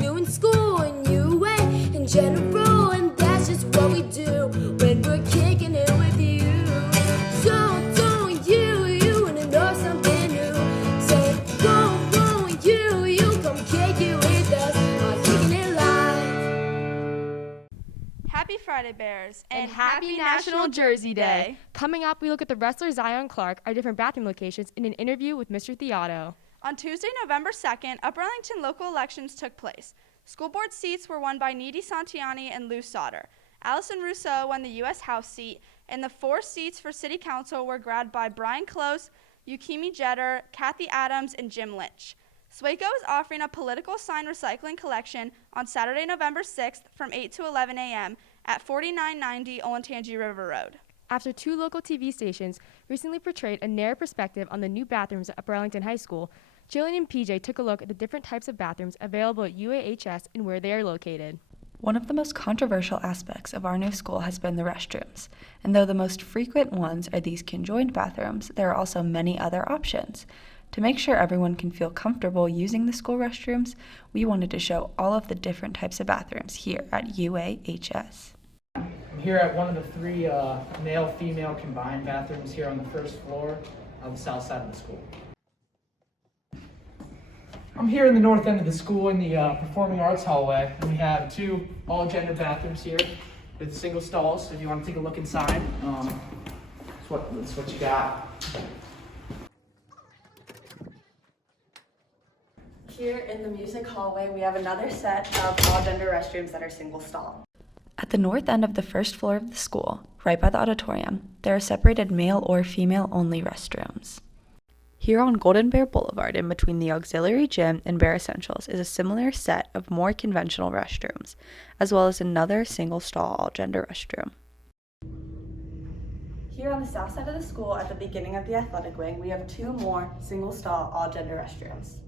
new in school and UA in general, and that's just what we do when we're kicking it with you. So don't you wanna know something new? Say go you come kick it with us on Kicking It Live. Happy Friday, Bears, And happy National Jersey Day. Coming up, we look at the wrestler Zion Clark, our different bathroom locations, in an interview with Mr. Theotto. On Tuesday, November 2nd, Upper Arlington local elections took place. School board seats were won by Needy Santiani and Lou Sauter. Allison Rousseau won the U.S. House seat, and the 4 seats for City Council were grabbed by Brian Close, Yukimi Jeter, Kathy Adams, and Jim Lynch. Swaco is offering a political sign recycling collection on Saturday, November 6th from 8 to 11 a.m. at 4990 Olentangy River Road. After 2 local TV stations recently portrayed a narrow perspective on the new bathrooms at Upper Arlington High School, Jillian and PJ took a look at the different types of bathrooms available at UAHS and where they are located. One of the most controversial aspects of our new school has been the restrooms, and though the most frequent ones are these conjoined bathrooms, there are also many other options. To make sure everyone can feel comfortable using the school restrooms, we wanted to show all of the different types of bathrooms here at UAHS. I'm here at one of the 3 male-female combined bathrooms here on the first floor on the south side of the school. I'm here in the north end of the school in the Performing Arts hallway, and we have 2 all-gender bathrooms here with single stalls. So if you want to take a look inside, that's what you got. Here in the music hallway, we have another set of all-gender restrooms that are single stall. At the north end of the first floor of the school, right by the auditorium, there are separated male or female only restrooms. Here on Golden Bear Boulevard, in between the auxiliary gym and Bear Essentials, is a similar set of more conventional restrooms, as well as another single stall all-gender restroom. Here on the south side of the school, at the beginning of the athletic wing, we have 2 more single stall all-gender restrooms.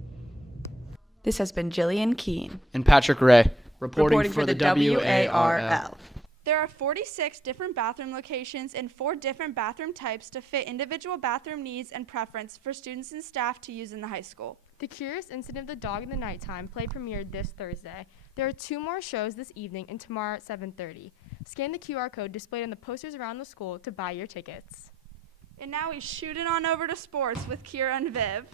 This has been Jillian Keene and Patrick Ray reporting for the WARL. There are 46 different bathroom locations and 4 different bathroom types to fit individual bathroom needs and preference for students and staff to use in the high school. The Curious Incident of the Dog in the Nighttime play premiered this Thursday. There are 2 more shows this evening and tomorrow at 7:30. Scan the QR code displayed on the posters around the school to buy your tickets. And now we shoot it on over to sports with Kira and Viv.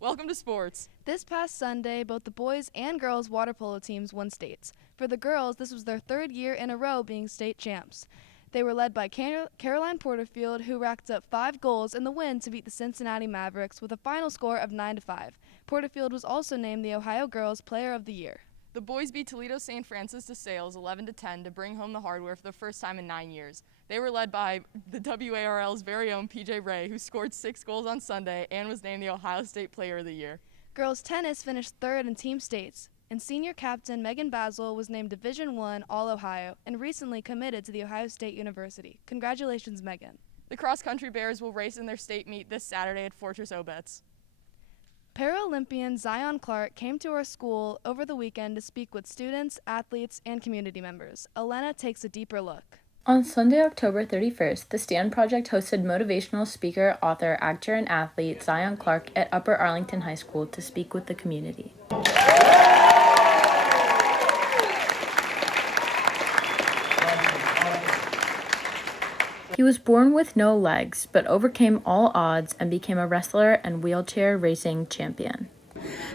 Welcome to sports. This past Sunday, both the boys and girls water polo teams won states. For the girls, this was their 3rd year in a row being state champs. They were led by Caroline Porterfield, who racked up 5 goals in the win to beat the Cincinnati Mavericks with a final score of 9-5. Porterfield was also named the Ohio Girls Player of the Year. The boys beat Toledo St. Francis de Sales 11-10 to bring home the hardware for the first time in 9 years. They were led by the WARL's very own PJ Ray, who scored 6 goals on Sunday and was named the Ohio State Player of the Year. Girls tennis finished 3rd in team states, and senior captain Megan Basil was named Division I All-Ohio and recently committed to the Ohio State University. Congratulations, Megan. The cross-country Bears will race in their state meet this Saturday at Fortress Obetz. Paralympian Zion Clark came to our school over the weekend to speak with students, athletes, and community members. Elena takes a deeper look. On Sunday, October 31st, the STAND Project hosted motivational speaker, author, actor, and athlete Zion Clark at Upper Arlington High School to speak with the community. He was born with no legs, but overcame all odds and became a wrestler and wheelchair racing champion.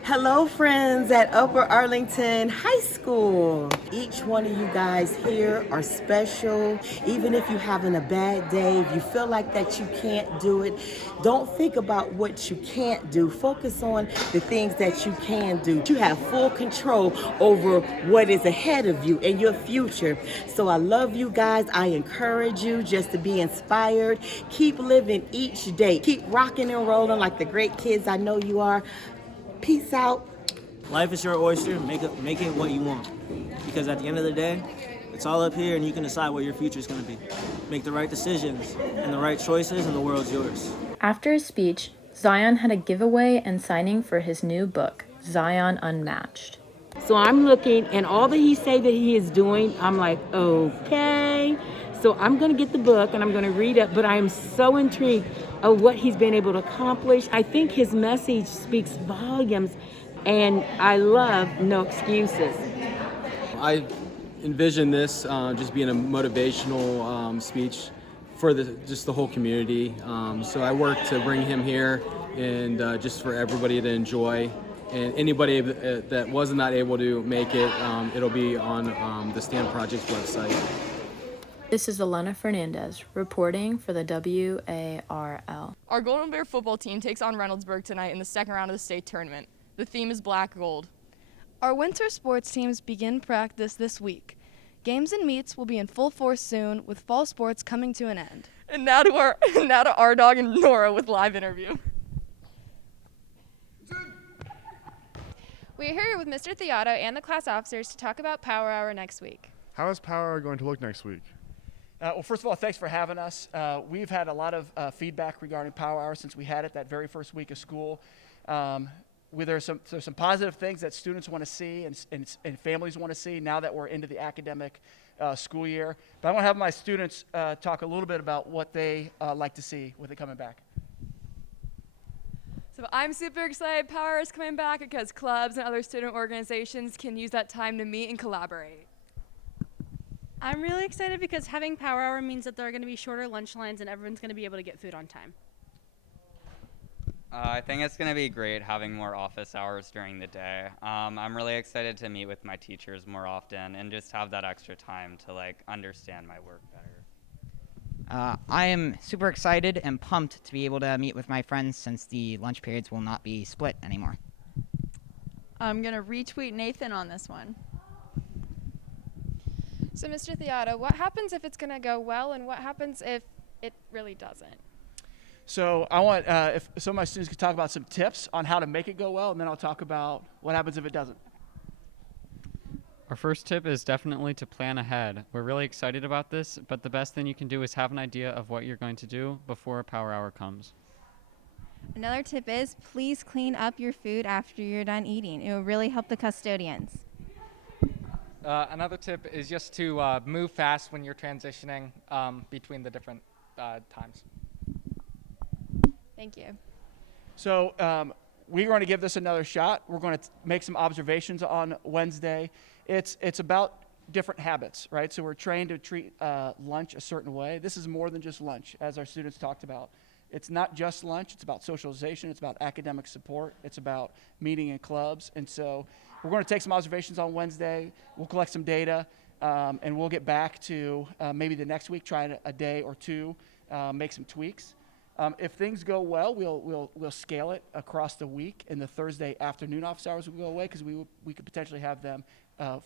Hello, friends at Upper Arlington High School. Each one of you guys here are special. Even if you're having a bad day, if you feel like that you can't do it, don't think about what you can't do. Focus on the things that you can do. You have full control over what is ahead of you and your future. So I love you guys. I encourage you just to be inspired. Keep living each day. Keep rocking and rolling like the great kids I know you are. Peace out. Life is your oyster. Make it what you want. Because at the end of the day, it's all up here and you can decide what your future is going to be. Make the right decisions and the right choices and the world's yours. After his speech, Zion had a giveaway and signing for his new book, Zion Unmatched. So I'm looking, and all that he say that he is doing, I'm like, okay. So I'm going to get the book and I'm going to read it, but I am so intrigued. of what he's been able to accomplish. I think his message speaks volumes, and I love No Excuses. I envision this just being a motivational speech for just the whole community. So I work to bring him here and just for everybody to enjoy. And anybody that was not able to make it, it'll be on the Stand Project's website. This is Elena Fernandez reporting for the WARL. Our Golden Bear football team takes on Reynoldsburg tonight in the second round of the state tournament. The theme is black gold. Our winter sports teams begin practice this week. Games and meets will be in full force soon, with fall sports coming to an end. And now to our dog and Nora with live interview. We are here with Mr. Theotto and the class officers to talk about Power Hour next week. How is Power Hour going to look next week? Well, first of all, thanks for having us. We've had a lot of feedback regarding Power Hour since we had it that very first week of school. There's some positive things that students want to see and families want to see now that we're into the academic school year. But I want to have my students talk a little bit about what they like to see with it coming back. So I'm super excited Power is coming back because clubs and other student organizations can use that time to meet and collaborate. I'm really excited because having Power Hour means that there are going to be shorter lunch lines and everyone's going to be able to get food on time. I think it's going to be great having more office hours during the day. I'm really excited to meet with my teachers more often and just have that extra time to understand my work better. I am super excited and pumped to be able to meet with my friends since the lunch periods will not be split anymore. I'm going to retweet Nathan on this one. So, Mr. Theotto, what happens if it's going to go well, and what happens if it really doesn't? So I want if some of my students could talk about some tips on how to make it go well, and then I'll talk about what happens if it doesn't. Our first tip is definitely to plan ahead. We're really excited about this, but the best thing you can do is have an idea of what you're going to do before a Power Hour comes. Another tip is please clean up your food after you're done eating. It will really help the custodians. Another tip is just to move fast when you're transitioning between the different times. Thank you. So we're going to give this another shot. We're going to make some observations on Wednesday. It's about different habits, right? So we're trained to treat lunch a certain way. This is more than just lunch, as our students talked about. It's not just lunch. It's about socialization. It's about academic support. It's about meeting in clubs. And so we're going to take some observations on Wednesday. We'll collect some data, and we'll get back to maybe the next week, try a day or two, make some tweaks. If things go well, we'll scale it across the week, and the Thursday afternoon office hours will go away because we could potentially have them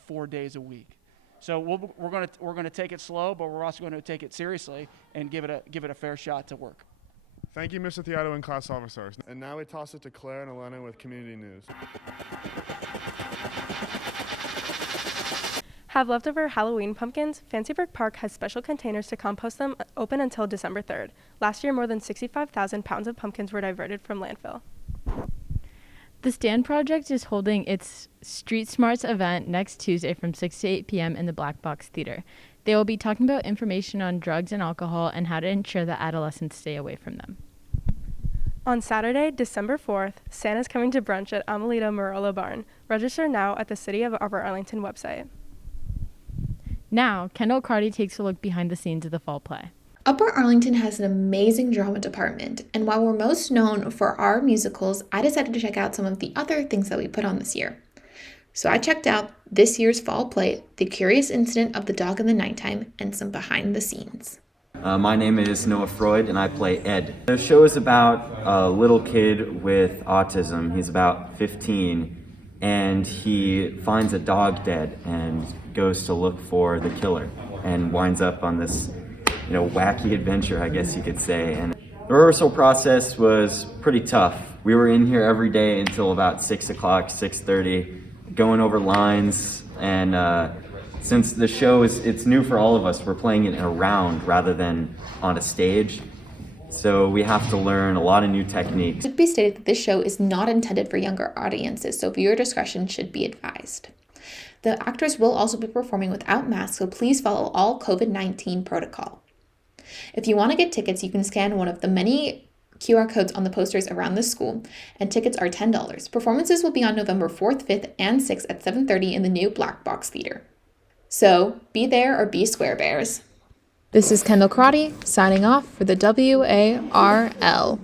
4 days a week. So we're going to take it slow, but we're also going to take it seriously and give it a fair shot to work. Thank you, Mr. Theotto and class officers. And now we toss it to Claire and Elena with community news. Have leftover Halloween pumpkins? Fancyburg Park has special containers to compost them, open until December 3rd. Last year, more than 65,000 pounds of pumpkins were diverted from landfill. The Stand Project is holding its Street Smarts event next Tuesday from 6 to 8 p.m. in the Black Box Theater. They will be talking about information on drugs and alcohol and how to ensure that adolescents stay away from them. On Saturday, December 4th, Santa's coming to brunch at Amelito Marolo Barn. Register now at the City of Upper Arlington website. Now, Kendall Carty takes a look behind the scenes of the fall play. Upper Arlington has an amazing drama department, and while we're most known for our musicals, I decided to check out some of the other things that we put on this year. So I checked out this year's fall play, The Curious Incident of the Dog in the Nighttime, and some behind the scenes. My name is Noah Freud, and I play Ed. The show is about a little kid with autism. He's about 15, and he finds a dog dead and goes to look for the killer and winds up on this wacky adventure, I guess you could say. And the rehearsal process was pretty tough. We were in here every day until about 6 o'clock, 6:30, going over lines. And since the show it's new for all of us, we're playing it in a round rather than on a stage. So we have to learn a lot of new techniques. It should be stated that this show is not intended for younger audiences, so viewer discretion should be advised. The actors will also be performing without masks, so please follow all COVID-19 protocol. If you want to get tickets, you can scan one of the many QR codes on the posters around the school, and tickets are $10. Performances will be on November 4th, 5th, and 6th at 7:30 in the new Black Box Theater. So, be there or be Square Bears. This is Kendall Karate, signing off for the WARL.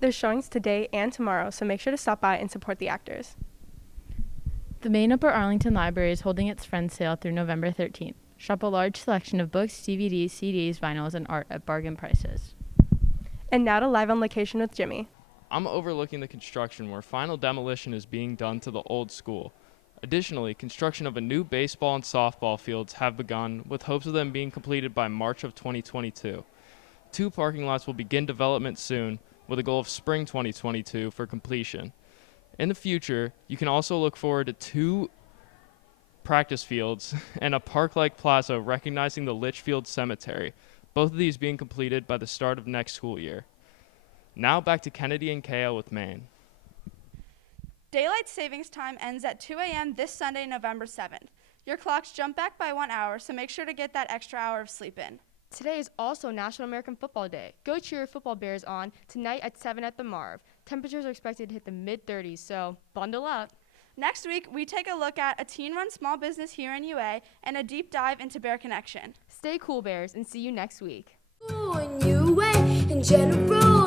There's showings today and tomorrow, so make sure to stop by and support the actors. The main Upper Arlington Library is holding its Friends sale through November 13th. Shop a large selection of books, DVDs, CDs, vinyls, and art at bargain prices. And now to Live on Location with Jimmy. I'm overlooking the construction where final demolition is being done to the old school. Additionally, construction of a new baseball and softball fields have begun, with hopes of them being completed by March of 2022. 2 parking lots will begin development soon, with a goal of spring 2022 for completion. In the future, you can also look forward to 2 practice fields and a park-like plaza recognizing the Litchfield Cemetery, both of these being completed by the start of next school year. Now back to Kennedy and Kale with Maine. Daylight savings time ends at 2 a.m. this Sunday, November 7th. Your clocks jump back by 1 hour, so make sure to get that extra hour of sleep in. Today is also National American Football Day. Go cheer your football Bears on tonight at 7 at the Marv. Temperatures are expected to hit the mid-30s, so bundle up. Next week, we take a look at a teen-run small business here in UA and a deep dive into Bear Connection. Stay cool, Bears, and see you next week. In UA in general.